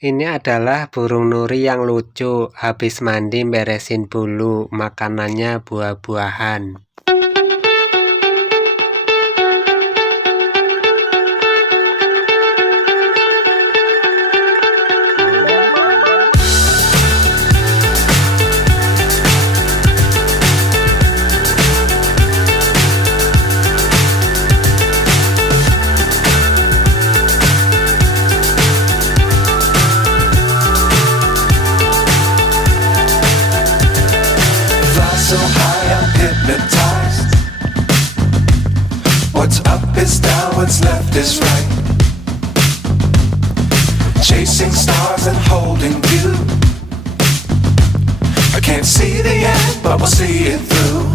Ini adalah burung Nuri yang lucu. Habis mandi beresin bulu, makanannya buah-buahan. So high I'm hypnotized. What's up is down, what's left is right. Chasing stars and holding you. I can't see the end, but we'll see it through.